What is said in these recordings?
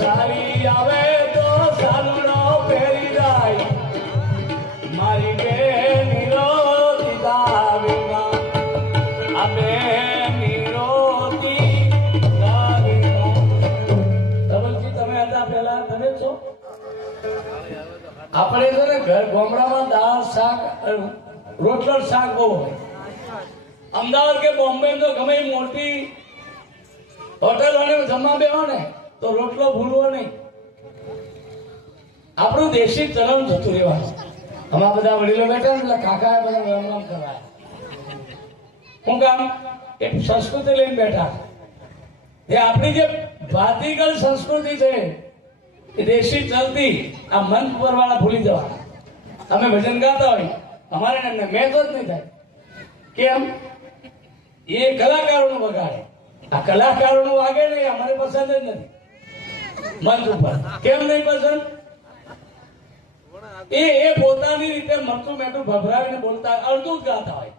સારી આવે તો સાલુનો ફેરી જાય મારી કે નિરોધી દાવીમાં અમે નિરોધી દાવીમાં. ધવલજી તમે હતા પહેલા તમે છો? આપણે છે ને ઘર ગામડામાં દાળ શાક રોટલો શાક બહુ હોય. અમદાવાદ કે બોમ્બે તો ગમે મોટી હોટલ અને જમવા બેહો ને તો રોટલો ભૂલવો નહીં. આપણું દેશી ચલણ જતું રહેવાનું. અમારા બધા વડીલો બેઠા ને એટલે કાકા બધા રમરમ કરાય. હું કામ એક સંસ્કૃતિ લઈને બેઠા. એ આપણી જે ભાતીગળ સંસ્કૃતિ છે એ દેશી ચલતી આ મંચ પર વાળા ભૂલી જવાના. અમે ભજન ગાતા હોય અમારે મેં તો જ નહીં થાય. કેમ? એ કલાકારોનું વગાડે. આ કલાકારોનું વાગે નહીં અમારે પસંદ જ નથી મંચ ઉપર. કેમ નહીં પસંદ? એ પોતાની રીતે મરચું મેઠું ભભરાવીને બોલતા અડધું જ ગાતા હોય.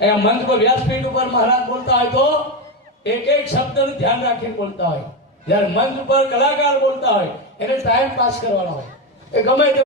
અહીંયા મંચ પર વ્યાસપીઠ ઉપર મહારાજ બોલતા હોય તો એક એક શબ્દનું ધ્યાન રાખીને બોલતા હોય. જયારે મંચ ઉપર કલાકાર બોલતા હોય એને ટાઈમ પાસ કરવાનો હોય. એ ગમે તે